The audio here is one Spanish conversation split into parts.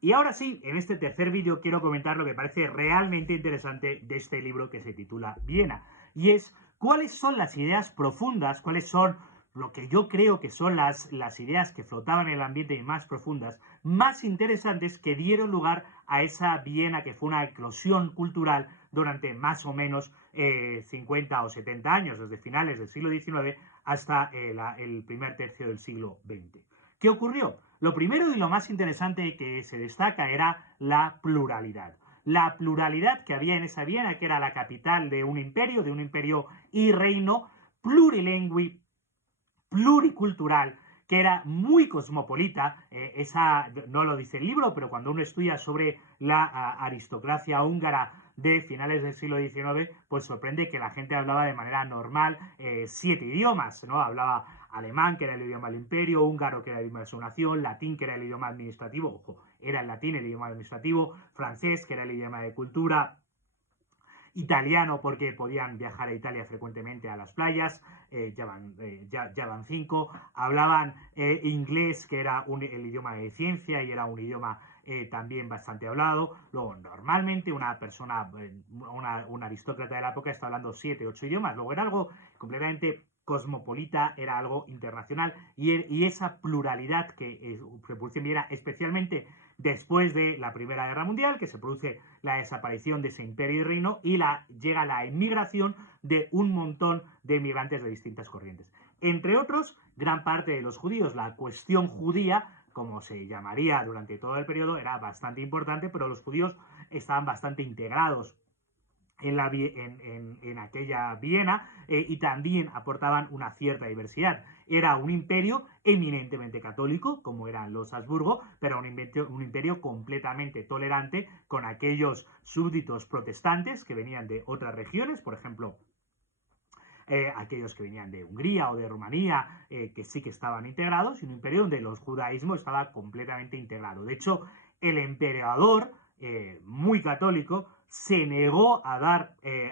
Y ahora sí, en este tercer vídeo quiero comentar lo que parece realmente interesante de este libro que se titula Viena. Y es cuáles son las ideas profundas, cuáles son lo que yo creo que son las ideas que flotaban en el ambiente y más profundas, más interesantes que dieron lugar a esa Viena que fue una eclosión cultural durante más o menos 50 o 70 años, desde finales del siglo XIX hasta el primer tercio del siglo XX. ¿Qué ocurrió? Lo primero y lo más interesante que se destaca era la pluralidad. La pluralidad que había en esa Viena, que era la capital de un imperio y reino plurilingüe, pluricultural, que era muy cosmopolita. Esa no lo dice el libro, pero cuando uno estudia sobre la aristocracia húngara de finales del siglo XIX, pues sorprende que la gente hablaba de manera normal 7 idiomas, ¿no? Hablaba alemán, que era el idioma del imperio, húngaro, que era el idioma de su nación, latín, que era el idioma administrativo, ojo, era el latín el idioma administrativo, francés, que era el idioma de cultura, italiano porque podían viajar a Italia frecuentemente a las playas, ya van 5, hablaban inglés, que era el idioma de ciencia y era un idioma también bastante hablado. Luego, normalmente una persona, un aristócrata de la época está hablando 7, 8 idiomas, luego era algo completamente cosmopolita, era algo internacional y esa pluralidad que se produce en Viena, especialmente después de la Primera Guerra Mundial, que se produce la desaparición de ese imperio y reino y llega la emigración de un montón de emigrantes de distintas corrientes. Entre otros, gran parte de los judíos. La cuestión judía, como se llamaría durante todo el periodo, era bastante importante, pero los judíos estaban bastante integrados en aquella Viena y también aportaban una cierta diversidad. Era un imperio eminentemente católico, como eran los Habsburgo, pero un imperio completamente tolerante con aquellos súbditos protestantes que venían de otras regiones, por ejemplo, aquellos que venían de Hungría o de Rumanía, que sí que estaban integrados, y un imperio donde el judaísmo estaba completamente integrado. De hecho, el emperador, muy católico, se negó a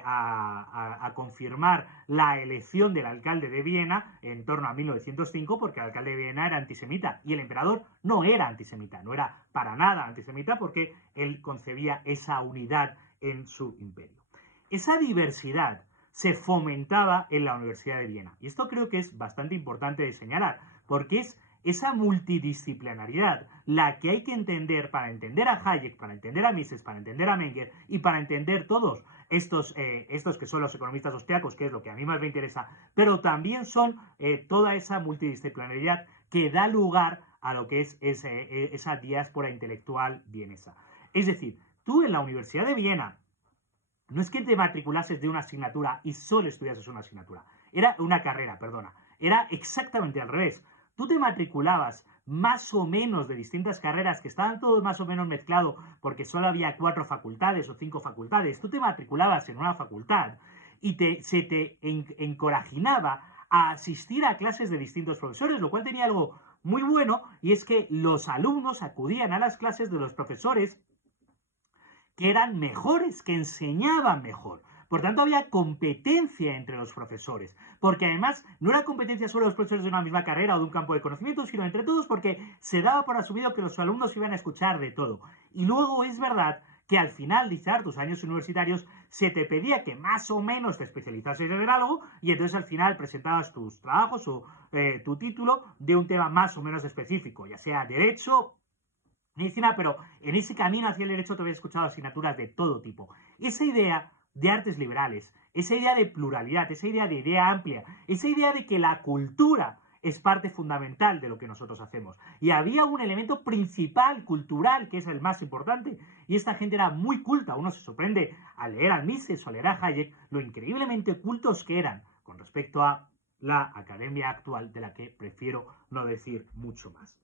a confirmar la elección del alcalde de Viena en torno a 1905, porque el alcalde de Viena era antisemita y el emperador no era antisemita, no era para nada antisemita, porque él concebía esa unidad en su imperio. Esa diversidad se fomentaba en la Universidad de Viena. Y esto creo que es bastante importante de señalar, porque es esa multidisciplinaridad la que hay que entender para entender a Hayek, para entender a Mises, para entender a Menger y para entender todos estos que son los economistas austriacos, que es lo que a mí más me interesa, pero también son toda esa multidisciplinaridad que da lugar a lo que es esa diáspora intelectual vienesa. Es decir, tú en la Universidad de Viena no es que te matriculases de una asignatura y solo estudiases una asignatura. Era una carrera, perdona. Era exactamente al revés. Tú te matriculabas más o menos de distintas carreras que estaban todos más o menos mezclados porque solo había 4 facultades o 5 facultades. Tú te matriculabas en una facultad y se te encorajinaba a asistir a clases de distintos profesores, lo cual tenía algo muy bueno, y es que los alumnos acudían a las clases de los profesores que eran mejores, que enseñaban mejor. Por tanto, había competencia entre los profesores, porque además no era competencia solo de los profesores de una misma carrera o de un campo de conocimiento, sino entre todos, porque se daba por asumido que los alumnos iban a escuchar de todo. Y luego es verdad que al finalizar tus años universitarios se te pedía que más o menos te especializases en algo y entonces al final presentabas tus trabajos o tu título de un tema más o menos específico, ya sea derecho, medicina, pero en ese camino hacia el derecho te había escuchado asignaturas de todo tipo. Esa idea de artes liberales, esa idea de pluralidad, esa idea de idea amplia, esa idea de que la cultura es parte fundamental de lo que nosotros hacemos. Y había un elemento principal, cultural, que es el más importante, y esta gente era muy culta. Uno se sorprende al leer a Mises o a leer a Hayek lo increíblemente cultos que eran con respecto a la academia actual, de la que prefiero no decir mucho más.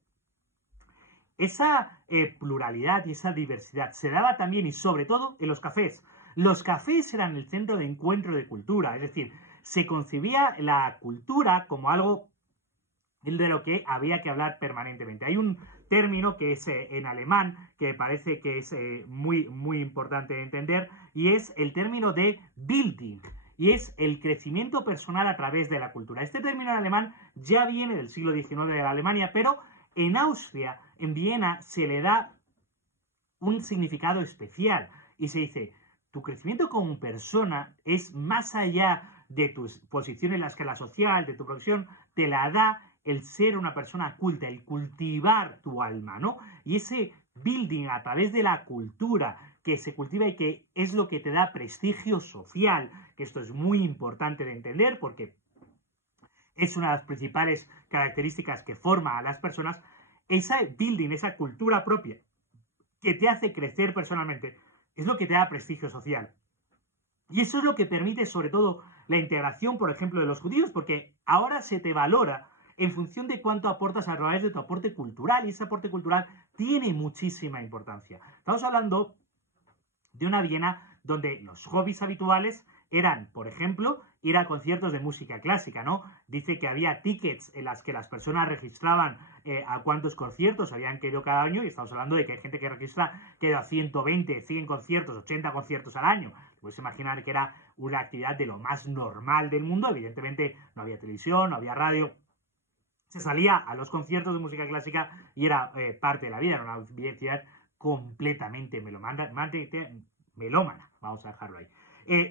Esa pluralidad y esa diversidad se daba también y sobre todo en los cafés. Los cafés eran el centro de encuentro de cultura, es decir, se concebía la cultura como algo de lo que había que hablar permanentemente. Hay un término que es en alemán que parece que es muy importante de entender y es el término de Bildung y es el crecimiento personal a través de la cultura. Este término en alemán ya viene del siglo XIX de la Alemania, pero en Austria, en Viena, se le da un significado especial y se dice, tu crecimiento como persona es más allá de tus posiciones en la escala social, de tu profesión, te la da el ser una persona culta, el cultivar tu alma, ¿no? Y ese building a través de la cultura que se cultiva y que es lo que te da prestigio social, que esto es muy importante de entender porque es una de las principales características que forma a las personas, esa building, esa cultura propia que te hace crecer personalmente, es lo que te da prestigio social. Y eso es lo que permite, sobre todo, la integración, por ejemplo, de los judíos, porque ahora se te valora en función de cuánto aportas a través de tu aporte cultural, y ese aporte cultural tiene muchísima importancia. Estamos hablando de una Viena donde los hobbies habituales eran, por ejemplo, ir a conciertos de música clásica, ¿no? Dice que había tickets en las que las personas registraban a cuántos conciertos habían querido cada año, y estamos hablando de que hay gente que registra que a 120, 100 conciertos, 80 conciertos al año. Puedes imaginar que era una actividad de lo más normal del mundo. Evidentemente no había televisión, no había radio. Se salía a los conciertos de música clásica y era parte de la vida, era una actividad completamente melómana, vamos a dejarlo ahí.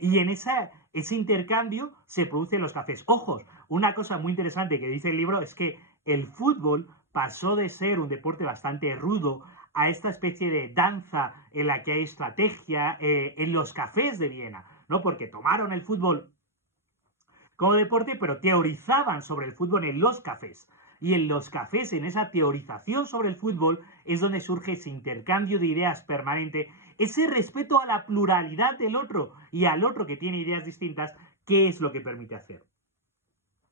Y en ese intercambio se producen los cafés. Ojos, una cosa muy interesante que dice el libro es que el fútbol pasó de ser un deporte bastante rudo a esta especie de danza en la que hay estrategia en los cafés de Viena, ¿no? Porque tomaron el fútbol como deporte, pero teorizaban sobre el fútbol en los cafés. Y en los cafés, en esa teorización sobre el fútbol, es donde surge ese intercambio de ideas permanente, ese respeto a la pluralidad del otro y al otro que tiene ideas distintas, que es lo que permite hacer.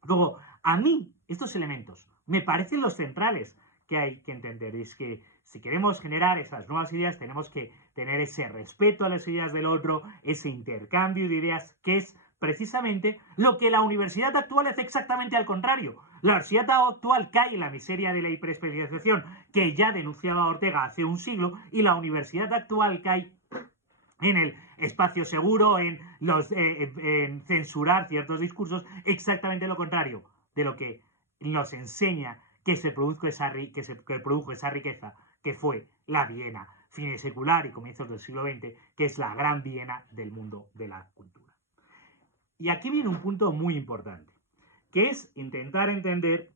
Luego, a mí, estos elementos me parecen los centrales que hay que entender. Es que si queremos generar esas nuevas ideas, tenemos que tener ese respeto a las ideas del otro, ese intercambio de ideas, que es precisamente lo que la universidad actual hace exactamente al contrario. La universidad actual cae en la miseria de la hiperespecialización que ya denunciaba Ortega hace un siglo, y la universidad actual cae en el espacio seguro, en censurar ciertos discursos, exactamente lo contrario de lo que nos enseña que se produjo esa riqueza, que fue la Viena fine secular y comienzos del siglo XX, que es la gran Viena del mundo de la cultura. Y aquí viene un punto muy importante, que es intentar entender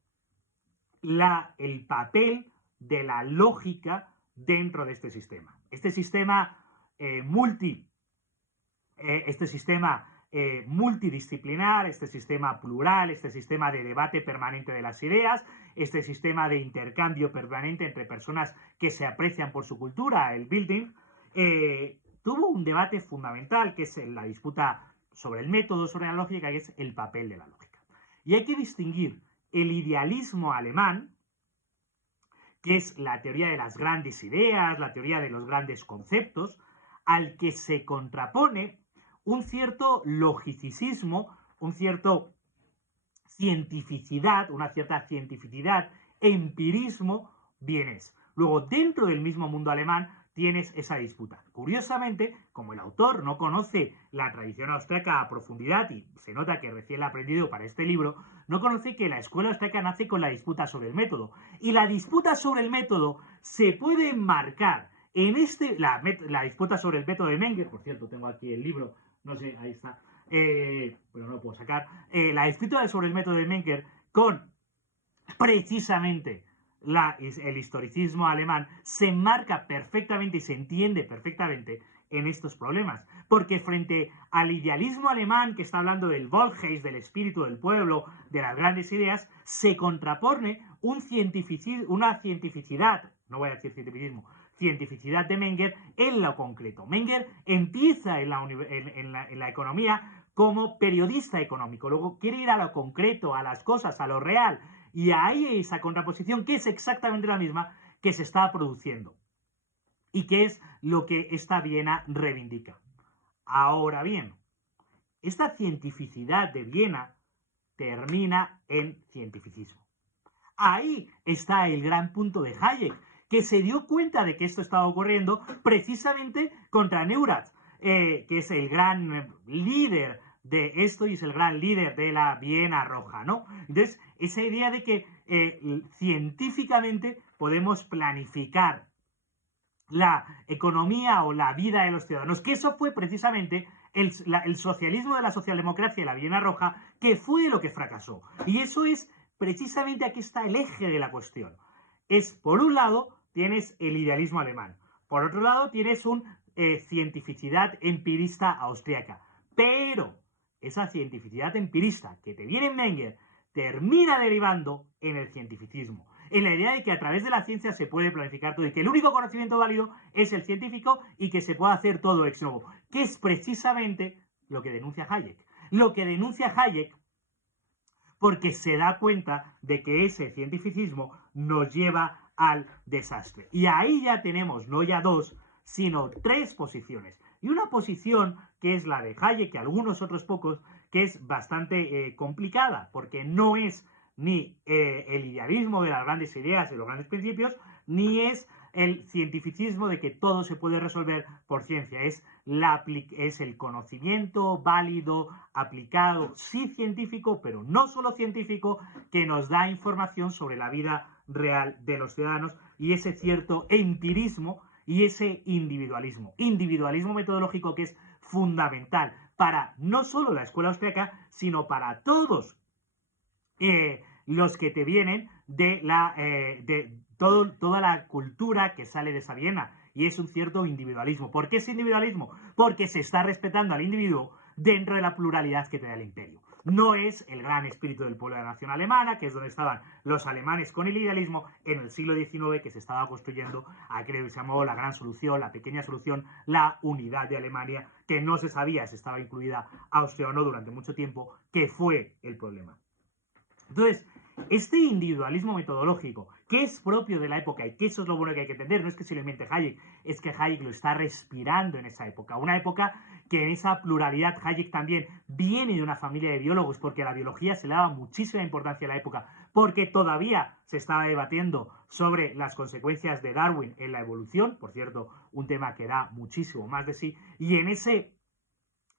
el papel de la lógica dentro de este sistema. Este sistema multidisciplinar, este sistema plural, este sistema de debate permanente de las ideas, este sistema de intercambio permanente entre personas que se aprecian por su cultura, el building, tuvo un debate fundamental, que es la disputa sobre el método, sobre la lógica, y es el papel de la lógica. Y hay que distinguir el idealismo alemán, que es la teoría de las grandes ideas, la teoría de los grandes conceptos, al que se contrapone un cierto logicismo, un cierto cientificidad, una cierta cientificidad, empirismo vienes. Luego, dentro del mismo mundo alemán, tienes esa disputa. Curiosamente, como el autor no conoce la tradición austríaca a profundidad, y se nota que recién la ha aprendido para este libro, no conoce que la escuela austríaca nace con la disputa sobre el método. Y la disputa sobre el método se puede enmarcar en la disputa sobre el método de Menger. Por cierto, tengo aquí el libro, no sé, ahí está, pero no lo puedo sacar. La disputa sobre el método de Menger con precisamente el historicismo alemán se enmarca perfectamente y se entiende perfectamente en estos problemas, porque frente al idealismo alemán que está hablando del Volksgeist, del espíritu del pueblo, de las grandes ideas, se contrapone una cientificidad, no voy a decir cientificismo, cientificidad de Menger en lo concreto. Menger empieza en la economía como periodista económico, luego quiere ir a lo concreto, a las cosas, a lo real, y ahí hay esa contraposición que es exactamente la misma que se está produciendo y que es lo que esta Viena reivindica. Ahora bien, esta cientificidad de Viena termina en cientificismo. Ahí está el gran punto de Hayek, que se dio cuenta de que esto estaba ocurriendo precisamente contra Neurath, que es el gran líder de esto y es el gran líder de la Viena Roja, ¿no? Entonces, esa idea de que científicamente podemos planificar la economía o la vida de los ciudadanos, que eso fue precisamente el socialismo de la socialdemocracia y la Viena Roja, que fue lo que fracasó. Y eso es precisamente, aquí está el eje de la cuestión. Es, por un lado, tienes el idealismo alemán, por otro lado, tienes una cientificidad empirista austríaca, pero esa cientificidad empirista que te viene en Menger termina derivando en el cientificismo, en la idea de que a través de la ciencia se puede planificar todo y que el único conocimiento válido es el científico y que se puede hacer todo ex novo, que es precisamente lo que denuncia Hayek. Lo que denuncia Hayek porque se da cuenta de que ese cientificismo nos lleva al desastre. Y ahí ya tenemos no ya dos, sino tres posiciones. Y una posición que es la de Hayek y algunos otros pocos, que es bastante complicada, porque no es ni el idealismo de las grandes ideas y los grandes principios, ni es el cientificismo de que todo se puede resolver por ciencia. Es el conocimiento válido, aplicado, sí científico, pero no solo científico, que nos da información sobre la vida real de los ciudadanos y ese cierto empirismo y ese individualismo. Individualismo metodológico que es fundamental para no solo la escuela austríaca, sino para todos los que te vienen toda la cultura que sale de esa Viena. Y es un cierto individualismo. ¿Por qué es individualismo? Porque se está respetando al individuo dentro de la pluralidad que te da el imperio. No es el gran espíritu del pueblo de la nación alemana, que es donde estaban los alemanes con el idealismo en el siglo XIX, que se estaba construyendo, creo que se llamó la gran solución, la pequeña solución, la unidad de Alemania, que no se sabía si estaba incluida Austria o no durante mucho tiempo, que fue el problema. Entonces, este individualismo metodológico, que es propio de la época y que eso es lo bueno que hay que entender, no es que se lo invente Hayek, es que Hayek lo está respirando en esa época. Una época que en esa pluralidad Hayek también viene de una familia de biólogos, porque a la biología se le daba muchísima importancia en la época, porque todavía se estaba debatiendo sobre las consecuencias de Darwin en la evolución, por cierto, un tema que da muchísimo más de sí, y en ese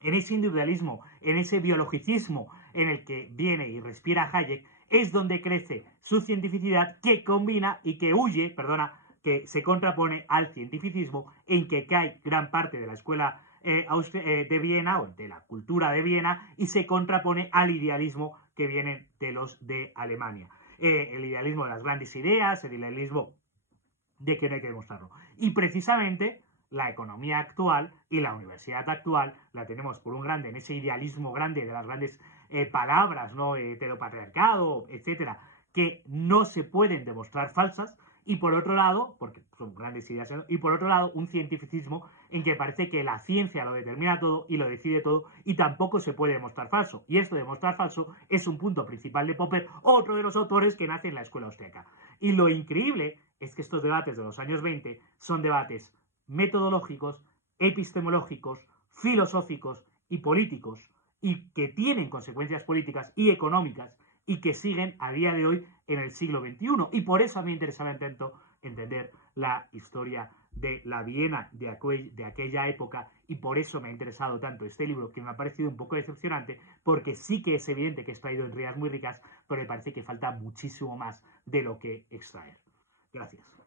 individualismo, en ese biologicismo en el que viene y respira Hayek, es donde crece su cientificidad que combina y que huye, que se contrapone al cientificismo en que cae gran parte de la escuela de Viena o de la cultura de Viena y se contrapone al idealismo que viene de los de Alemania. El idealismo de las grandes ideas, el idealismo de que no hay que demostrarlo. Y precisamente la economía actual y la universidad actual la tenemos por un grande, en ese idealismo grande de las grandes palabras, ¿no? Heteropatriarcado, etcétera, que no se pueden demostrar falsas, y por otro lado, porque son grandes ideas, y por otro lado, un cientificismo en que parece que la ciencia lo determina todo y lo decide todo, y tampoco se puede demostrar falso. Y esto de demostrar falso es un punto principal de Popper, otro de los autores que nace en la escuela austríaca. Y lo increíble es que estos debates de los años 20 son debates metodológicos, epistemológicos, filosóficos y políticos, y que tienen consecuencias políticas y económicas y que siguen a día de hoy en el siglo XXI. Y por eso a mí me interesaba tanto entender la historia de la Viena de aquella época, y por eso me ha interesado tanto este libro, que me ha parecido un poco decepcionante, porque sí que es evidente que he extraído en rías muy ricas, pero me parece que falta muchísimo más de lo que extraer. Gracias.